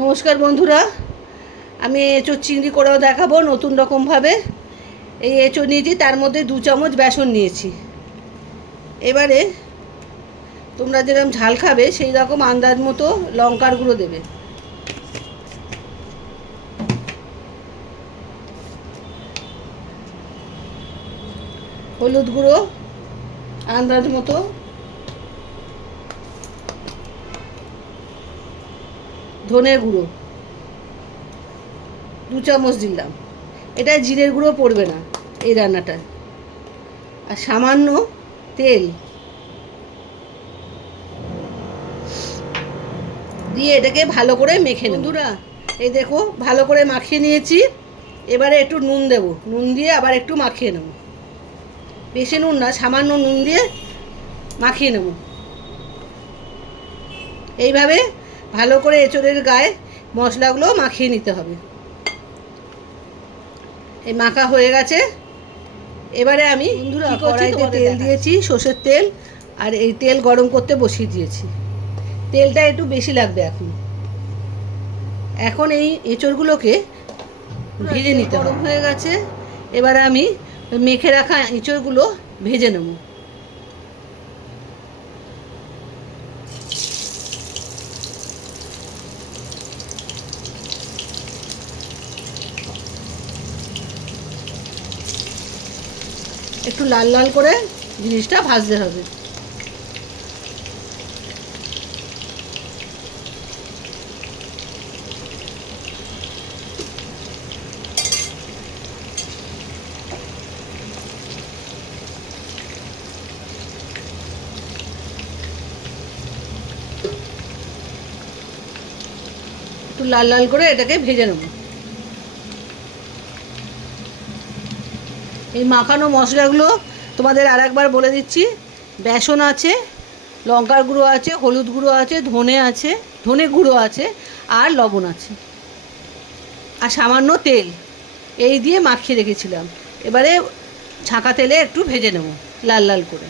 নমস্কার বন্ধুরা, আমি এঁচোড় চিংড়ি করেও দেখাবো নতুন রকমভাবে। এই এঁচোড় নিয়েছি, তার মধ্যে 2 চামচ বেসন নিয়েছি। এবারে তোমরা যেরকম ঝাল খাবে সেই রকম আন্দাজ মতো লঙ্কার গুঁড়ো দেবে। হলুদ গুঁড়ো আন্দাজ মতো, ধনে গুঁড়ো 2 চামচ দিলাম। এটা জিরের গুঁড়ো পড়বে না এই রান্নাটায়। আর সামান্য তেল দিয়ে এটাকে ভালো করে মেখে নেব। বন্ধুরা, এই দেখো ভালো করে মাখিয়ে নিয়েছি। এবারে একটু নুন দেব, নুন দিয়ে আবার একটু মাখিয়ে নেব। বেশি নুন না, সামান্য নুন দিয়ে মাখিয়ে নেব। এইভাবে ভালো করে এঁচোড়ের গায়ে মশলাগুলো মাখিয়ে নিতে হবে। এই মাখা হয়ে গেছে। এবারে আমি কড়াইতে তেল দিয়েছি, সর্ষের তেল, আর এই তেল গরম করতে বসিয়ে দিয়েছি। তেলটা একটু বেশি লাগবে এখন এই এঁচোড়গুলোকে ভেজে নিতে গরম হয়ে গেছে। এবারে আমি মেখে রাখা এঁচোড়গুলো ভেজে নেব। একটু লাল লাল করে জিনিসটা ভাজতে হবে। একটু লাল লাল করে এটাকে ভেজে নেব। এই মাখানো মশলাগুলো তোমাদের আর একবার বলে দিচ্ছি। বেসন আছে, লঙ্কার গুঁড়ো আছে, হলুদ গুঁড়ো আছে, ধনে গুঁড়ো আছে, আর লবণ আছে, আর সামান্য তেল। এই দিয়ে মাখিয়ে রেখেছিলাম। এবারে ছাঁকা তেলে একটু ভেজে নেব লাল লাল করে।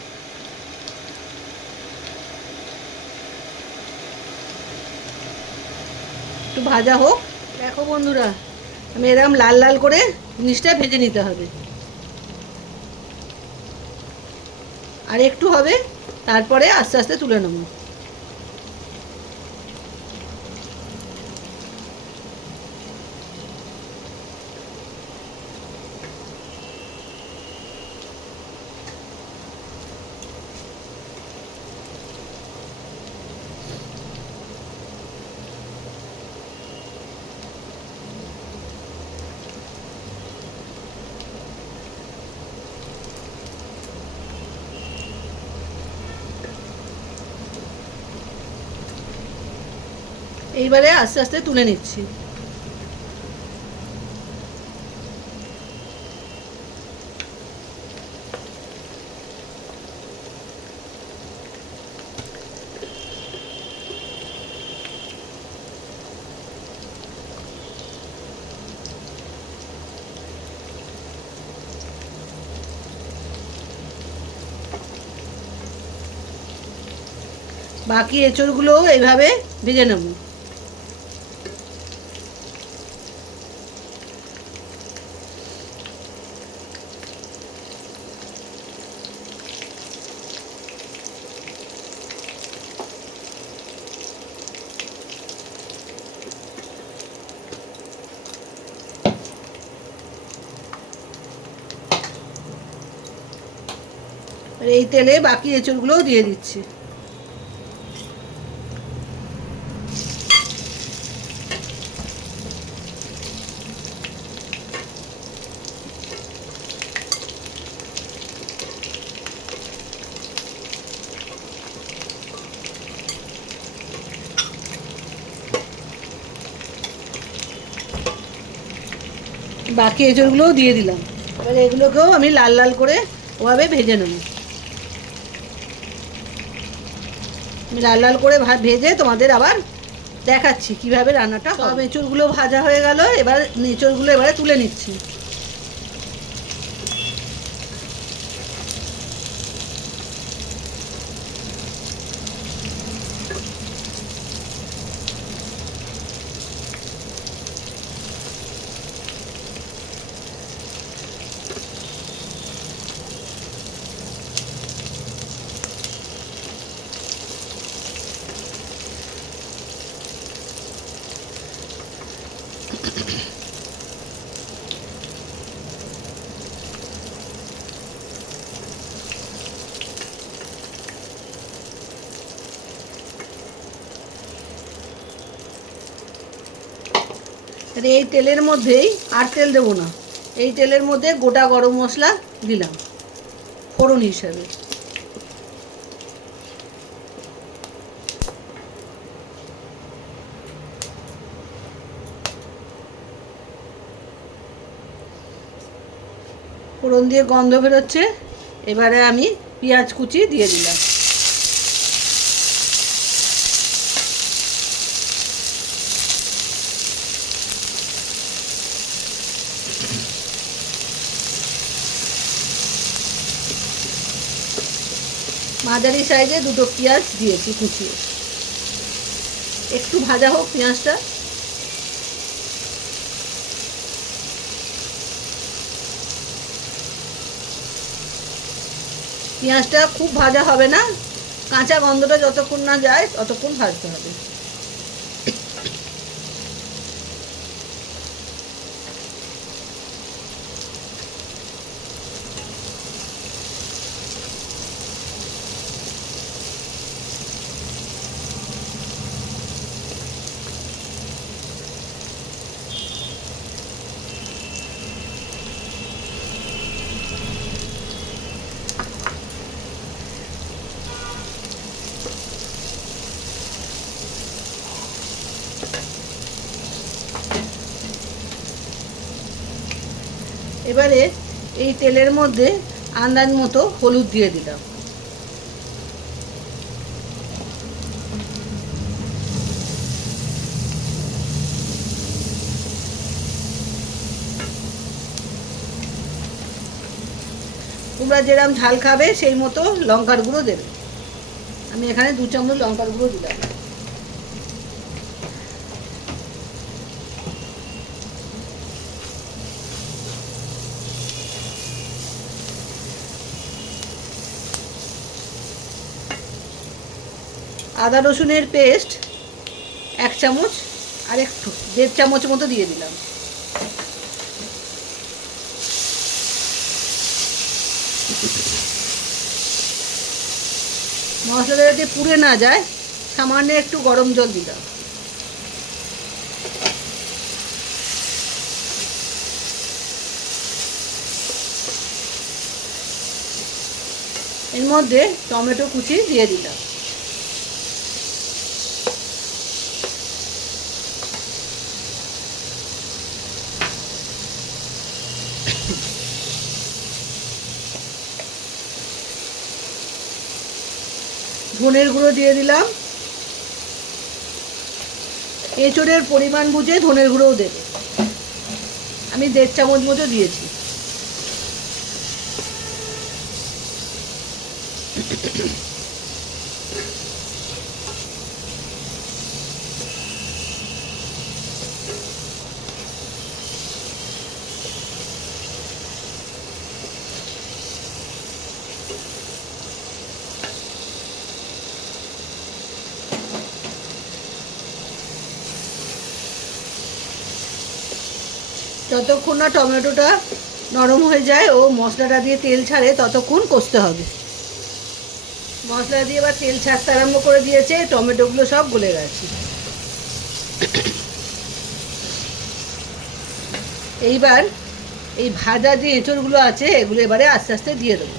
একটু ভাজা হোক। দেখো বন্ধুরা, আমি এরকম লাল লাল করে জিনিসটা ভেজে নিতে হবে। আর একটু হবে, তারপরে আস্তে আস্তে তুলে নেব। এইবারে আস্তে আস্তে তুলে নিচ্ছি। বাকি এঁচড়গুলো এইভাবে ভেজে নেব। আর এই তেলে বাকি এঁচড়গুলোও দিয়ে দিচ্ছি। বাকি এঁচড়গুলোও দিয়ে দিলাম। এবার এগুলোকেও আমি লাল লাল করে ওভাবে ভেজে নেব। আমি লাল লাল করে ভেজে তোমাদের আবার দেখাচ্ছি কিভাবে রান্নাটা। সব এঁচড়গুলো ভাজা হয়ে গেল। এবার এঁচড়গুলো এবারে তুলে নিচ্ছি। এই তেলের মধ্যেই আর তেল দেবো না, এই তেলের মধ্যে গোটা গরম মশলা দিলাম ফোড়ন হিসাবে। ফোড়ন দিয়ে গন্ধ বেরোচ্ছে, এবারে আমি পেঁয়াজ কুচি দিয়ে দিলাম। মাঝারি সাইজে দুটো পেঁয়াজ দিয়েছি কুচিয়ে, একটু ভাজা হোক পেঁয়াজটা। পেঁয়াজটা খুব ভাজা হবে না, কাঁচা গন্ধটা যতক্ষণ না যায় ততক্ষণ ভাজতে হবে। এবারে এই তেলের মধ্যে আন্দাজ মতো হলুদ দিয়ে দিলাম। তোমরা যেরকম ঝাল খাবে সেই মতো লঙ্কার গুঁড়ো দেবে। আমি এখানে 2 চামচ লঙ্কার গুঁড়ো দিলাম। আদা রসুনের পেস্ট 1 চামচ আর একটু 1.5 চামচ মতো দিয়ে দিলাম। মশলাটা যাতে পুড়ে না যায় সামান্য একটু গরম জল দিলাম। এর মধ্যে টমেটো কুচি দিয়ে দিলাম। ধনের গুঁড়ো দিয়ে দিলাম। এঁচোড়ের পরিমাণ বুঝে ধনের গুঁড়োও দেবে, আমি 1.5 চামচ মতো দিয়েছি। যতক্ষণ না টমেটোটা নরম হয়ে যায় ও মশলাটা দিয়ে তেল ছাড়ে ততক্ষণ কষতে হবে। মশলা দিয়ে এবার তেল ছাড়তে আরম্ভ করে দিয়েছে, টমেটোগুলো সব গলে গেছে। এইবার এই ভাজা যে এঁচড়গুলো আছে এগুলো এবারে আস্তে আস্তে দিয়ে দেবো।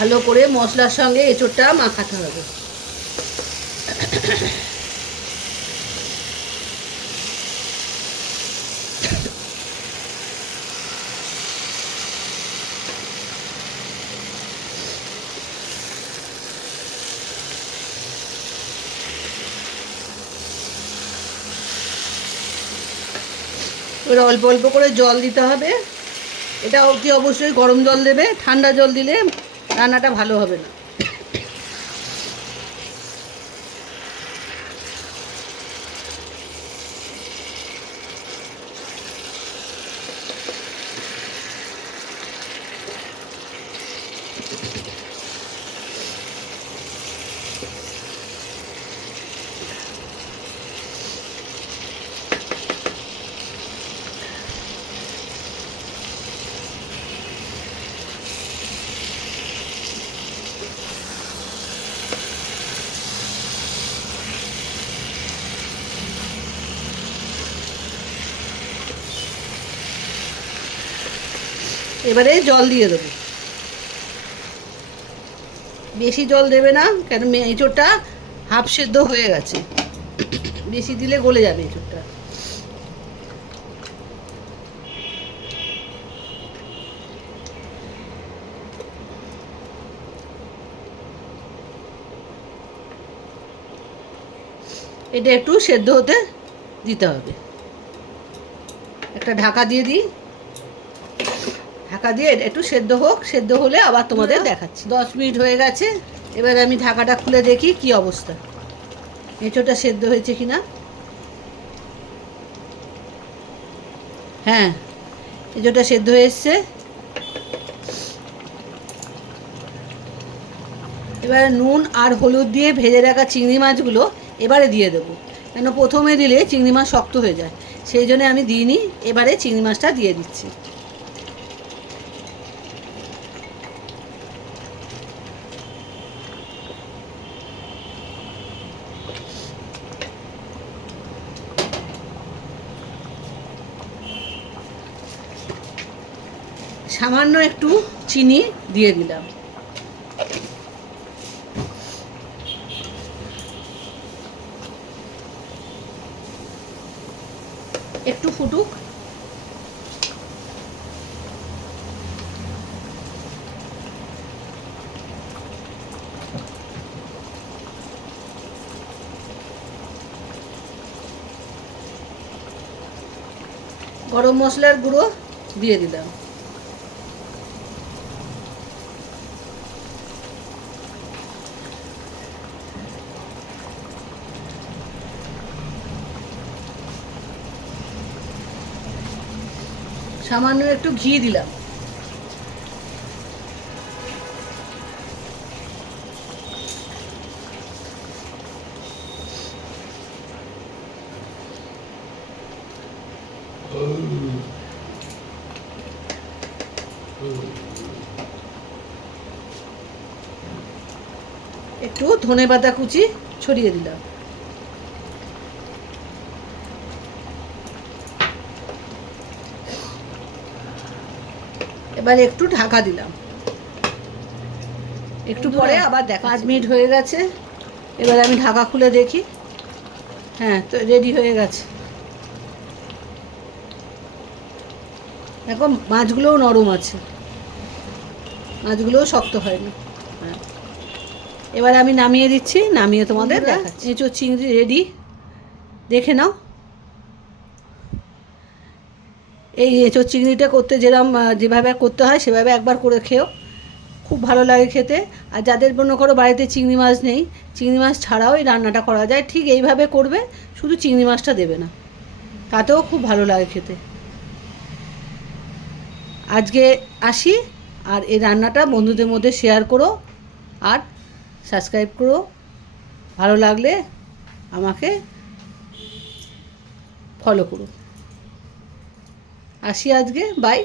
ভালো করে মশলার সঙ্গে এঁচোড়টা মাখাতে হবে। এবার অল্প অল্প করে জল দিতে হবে। এটা অতি অবশ্যই গরম জল দেবে, ঠান্ডা জল দিলে রান্নাটা ভালো হবে না। এবারে জল দিয়ে দেবো, বেশি জল দেবে না, কেন এঁচোড়টা হাফ সেদ্ধ হয়ে গেছে, বেশি দিলে গলে যাবে এঁচোড়টা। এটা একটু সেদ্ধ হতে দিতে হবে। একটা ঢাকা দিয়ে দিই, ঢাকা দিয়ে একটু সেদ্ধ হোক, সেদ্ধ হলে আবার তোমাদের দেখাচ্ছি। 10 মিনিট হয়ে গেছে, এবার আমি ঢাকাটা খুলে দেখি কি অবস্থা, এঁচোড়টা সেদ্ধ হয়েছে কিনা। হ্যাঁ, এঁচোড়টা সেদ্ধ হয়ে এসছে। এবারে নুন আর হলুদ দিয়ে ভেজে রাখা চিংড়ি মাছগুলো এবারে দিয়ে দেবো, কেন প্রথমে দিলে চিংড়ি মাছ শক্ত হয়ে যায়, সেই জন্য আমি দিইনি। এবারে চিংড়ি মাছটা দিয়ে দিচ্ছি। সামান্য একটু চিনি দিয়ে দিলাম। একটু ফুটুক। গরম মশলার গুঁড়ো দিয়ে দিলাম। সামান্য একটু ঘি দিলাম। একটু ধনেপাতা কুচি ছড়িয়ে দিলাম। এবার একটু ঢাকা দিলাম, একটু পরে আবার 5 মিনিট হয়ে গেছে। এবার আমি ঢাকা খুলে দেখি। হ্যাঁ, তো রেডি হয়ে গেছে। দেখো মাছগুলোও নরম আছে, মাছগুলোও শক্ত হয়নি। হ্যাঁ, এবার আমি নামিয়ে দিচ্ছি, নামিয়ে তোমাদের দেখাচ্ছি। এঁচোড় চিংড়ি রেডি, দেখে নাও। এই এঁচোড় চিংড়িটা করতে যেভাবে করতে হয় সেভাবে একবার করে খেও, খুব ভালো লাগে খেতে। আর যাদের মনে করো বাড়িতে চিংড়ি মাছ নেই, চিংড়ি মাছ ছাড়াও এই রান্নাটা করা যায়, ঠিক এইভাবে করবে, শুধু চিংড়ি মাছটা দেবে না, তাতেও খুব ভালো লাগে খেতে। আজকে আসি, আর এই রান্নাটা বন্ধুদের মধ্যে শেয়ার করো আর সাবস্ক্রাইব করো। ভালো লাগলে আমাকে ফলো করো। আসি আজকে, বাই।